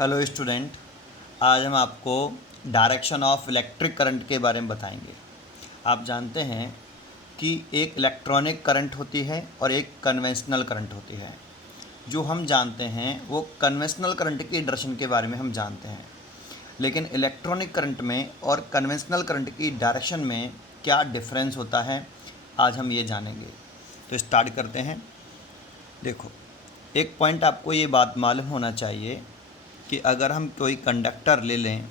Hello student, आज हम आपको डायरेक्शन ऑफ इलेक्ट्रिक करंट के बारे में बताएंगे। आप जानते हैं कि एक इलेक्ट्रॉनिक करंट होती है और एक कन्वेंशनल करंट होती है। जो हम जानते हैं वो कन्वेंशनल करंट की डायरेक्शन के बारे में हम जानते हैं, लेकिन इलेक्ट्रॉनिक करंट में और कन्वेंशनल करंट की डायरेक्शन में क्या डिफरेंस होता है, आज हम ये जानेंगे। तो स्टार्ट करते हैं। देखो, एक पॉइंट आपको ये बात मालूम होना चाहिए कि अगर हम कोई कंडक्टर ले लें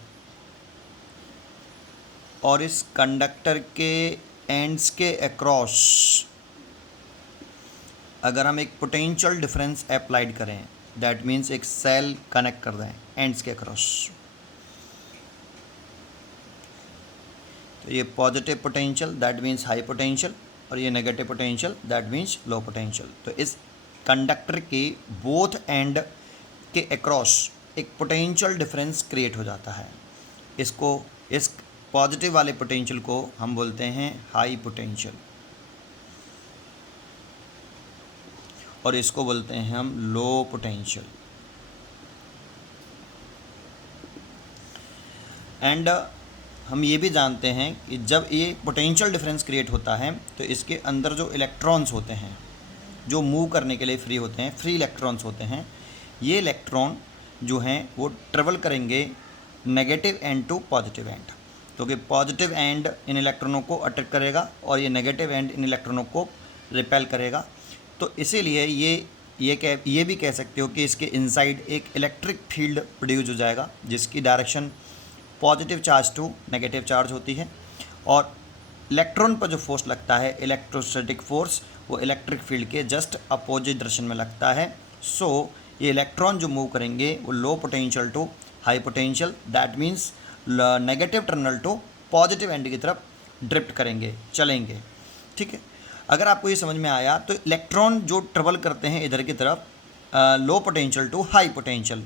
और इस कंडक्टर के एंड्स के अक्रॉस अगर हम एक पोटेंशियल डिफरेंस अप्लाइड करें, दैट मीन्स एक सेल कनेक्ट कर दें एंड्स के अक्रॉस, तो ये positive potential that means high potential और ये negative potential that means low potential. तो इस कंडक्टर के बोथ एंड के अक्रॉस एक पोटेंशियल डिफरेंस क्रिएट हो जाता है। इस पॉजिटिव वाले पोटेंशियल को हम बोलते हैं हाई पोटेंशियल और इसको बोलते हैं हम लो पोटेंशियल। एंड हम ये भी जानते हैं कि जब ये पोटेंशियल डिफरेंस क्रिएट होता है तो इसके अंदर जो इलेक्ट्रॉन्स होते हैं जो मूव करने के लिए फ्री होते हैं, फ्री इलेक्ट्रॉन्स होते हैं, ये इलेक्ट्रॉन जो हैं वो ट्रेवल करेंगे negative end to positive end. तो कि पॉजिटिव एंड इन इलेक्ट्रॉनों को अट्रैक्ट करेगा और ये नेगेटिव एंड इन इलेक्ट्रॉनों को रिपेल करेगा। तो इसीलिए ये भी कह सकते हो कि इसके इनसाइड एक इलेक्ट्रिक फील्ड प्रोड्यूस हो जाएगा जिसकी direction positive charge to negative charge होती है और इलेक्ट्रॉन पर जो फोर्स लगता है इलेक्ट्रोस्टैटिक फोर्स वो इलेक्ट्रिक फील्ड के जस्ट अपोजिट डायरेक्शन में लगता है। सो ये इलेक्ट्रॉन जो मूव करेंगे वो low potential to high potential that means negative terminal to positive end की तरफ ड्रिफ्ट करेंगे, चलेंगे। ठीक है, अगर आपको ये समझ में आया तो इलेक्ट्रॉन जो ट्रेवल करते हैं इधर की तरफ low potential to high potential,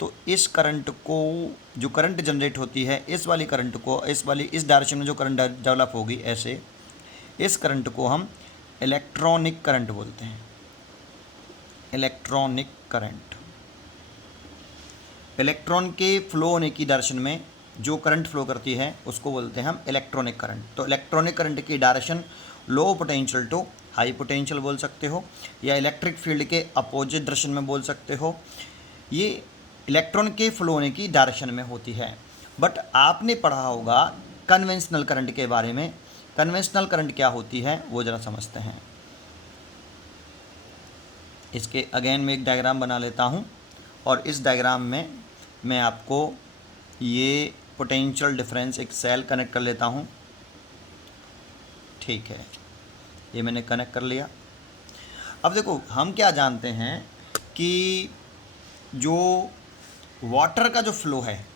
तो इस करंट को जो करंट जनरेट होती है इस वाली करंट को इस डायरेक्शन में जो करंट डेवलप होगी ऐसे, इस करंट को हम इलेक्ट्रॉनिक करंट बोलते हैं। इलेक्ट्रॉनिक करंट, इलेक्ट्रॉन के फ्लो होने की डायरेक्शन में जो करंट फ्लो करती है उसको बोलते हैं हम इलेक्ट्रॉनिक करंट। तो इलेक्ट्रॉनिक करंट की direction low potential to high potential बोल सकते हो या इलेक्ट्रिक फील्ड के अपोजिट डायरेक्शन में बोल सकते हो। ये इलेक्ट्रॉन के फ्लो होने की डायरेक्शन में होती है। बट आपने पढ़ा होगा कन्वेंशनल करंट के बारे में। कन्वेंशनल करंट क्या होती है वो ज़रा समझते हैं। इसके अगेन मैं एक डायग्राम बना लेता हूँ और इस डायग्राम में मैं आपको ये पोटेंशियल डिफरेंस एक सेल कनेक्ट कर लेता हूँ। ठीक है, ये मैंने कनेक्ट कर लिया। अब देखो, हम क्या जानते हैं कि जो वाटर का जो फ्लो है,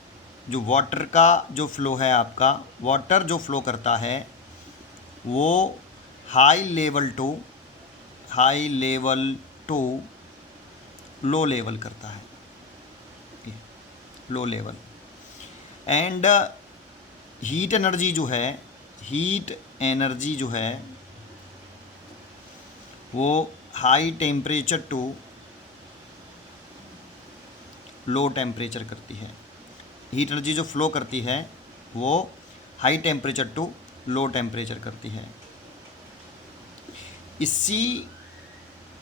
आपका वाटर जो फ्लो करता है वो high level to low level करता है, low level. And heat energy जो है वो high temperature to low temperature करती है। हीट एनर्जी जो फ्लो करती है वो high temperature to low temperature करती है। इसी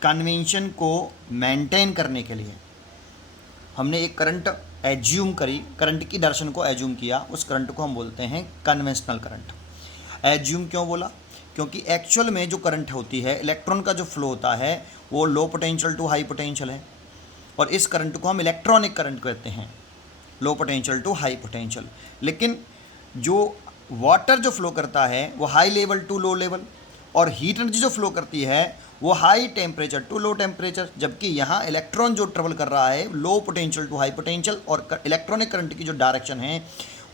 कन्वेंशन को मेंटेन करने के लिए हमने एक करंट एज्यूम करी, करंट की डायरेक्शन को एज्यूम किया, उस करंट को हम बोलते हैं कन्वेंशनल करंट। एज्यूम क्यों बोला? क्योंकि एक्चुअल में जो करंट होती है, इलेक्ट्रॉन का जो फ्लो होता है वो low potential to high potential है और इस करंट को हम इलेक्ट्रॉनिक करंट कहते हैं, low potential to high potential. लेकिन जो वाटर जो फ्लो करता है वो high level to low level और हीट एनर्जी जो फ्लो करती है वो high temperature to low temperature, जबकि यहाँ इलेक्ट्रॉन जो ट्रेवल कर रहा है low potential to high potential और इलेक्ट्रॉनिक करंट की जो डायरेक्शन है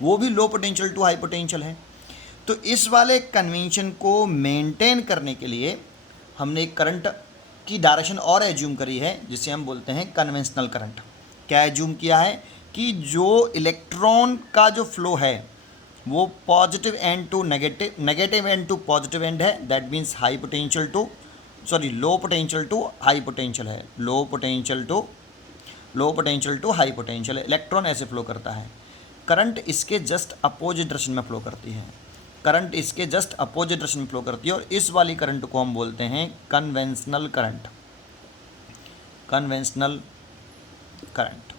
वो भी low potential to high potential है। तो इस वाले कन्वेंशन को मेंटेन करने के लिए हमने एक करंट की डायरेक्शन और एज्यूम करी है जिसे हम बोलते हैं कन्वेंशनल करंट। क्या एज्यूम किया है कि जो इलेक्ट्रॉन का जो फ्लो है वो positive end to negative end to positive end है, that means low potential to high potential है, low potential to low potential to high potential, electron ऐसे फ्लो करता है। करंट इसके जस्ट अपोजिट डायरेक्शन में फ्लो करती है, करंट इसके जस्ट अपोजिट डायरेक्शन में फ्लो करती है, और इस वाली करंट को हम बोलते हैं कन्वेंशनल करंट, कन्वेंशनल करंट।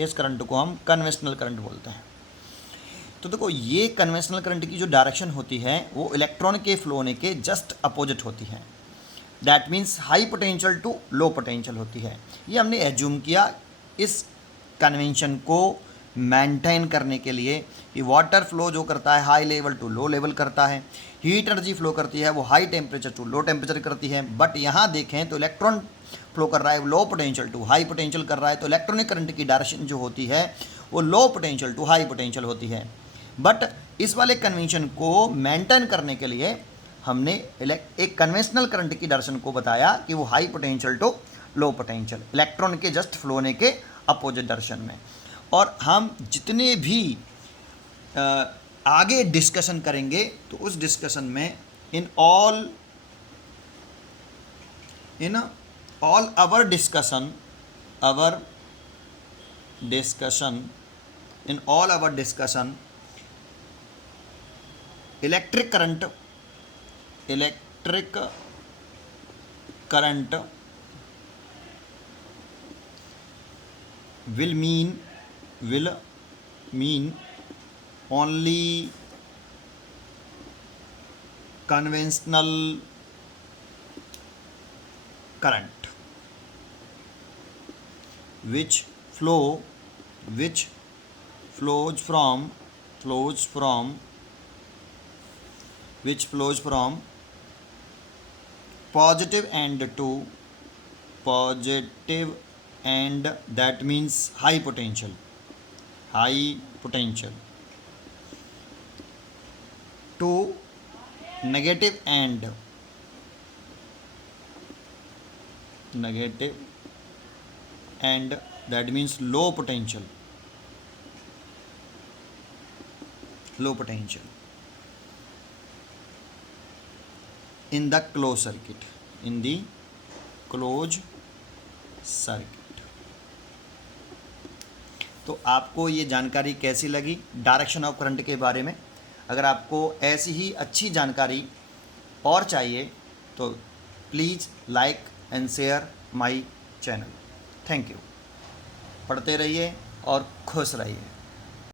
इस करंट को हम कन्वेंशनल करंट बोलते हैं। तो देखो, ये कन्वेंशनल करंट की जो डायरेक्शन होती है वो इलेक्ट्रॉन के फ्लो होने के जस्ट अपोजिट होती है। That means high potential to low potential होती है। ये हमने एज्यूम किया इस कन्वेंशन को मेंटेन करने के लिए कि वाटर फ्लो जो करता है high level to low level करता है, हीट एनर्जी फ्लो करती है वो high temperature to low temperature करती है। बट यहाँ देखें तो इलेक्ट्रॉन फ्लो कर रहा है low potential to high potential कर रहा है, तो इलेक्ट्रॉनिक करंट की डायरेक्शन जो होती है वो low potential to high potential होती है। बट इस वाले कन्वेंशन को मेंटेन करने के लिए हमने एक कन्वेंशनल करंट की डायरेक्शन को बताया कि वो high potential to low potential, electron के जस्ट फ्लो होने के अपोजिट डायरेक्शन में। और हम जितने भी आगे डिस्कशन करेंगे तो उस डिस्कशन में in all our discussion electric current will mean only conventional current which flows from positive end to positive and that means high potential to negative end that means low potential in the closed circuit, तो आपको ये जानकारी कैसी लगी direction of current के बारे में? अगर आपको ऐसी ही अच्छी जानकारी और चाहिए तो please like and share my channel. Thank you. पढ़ते रहिए और खुश रहिए।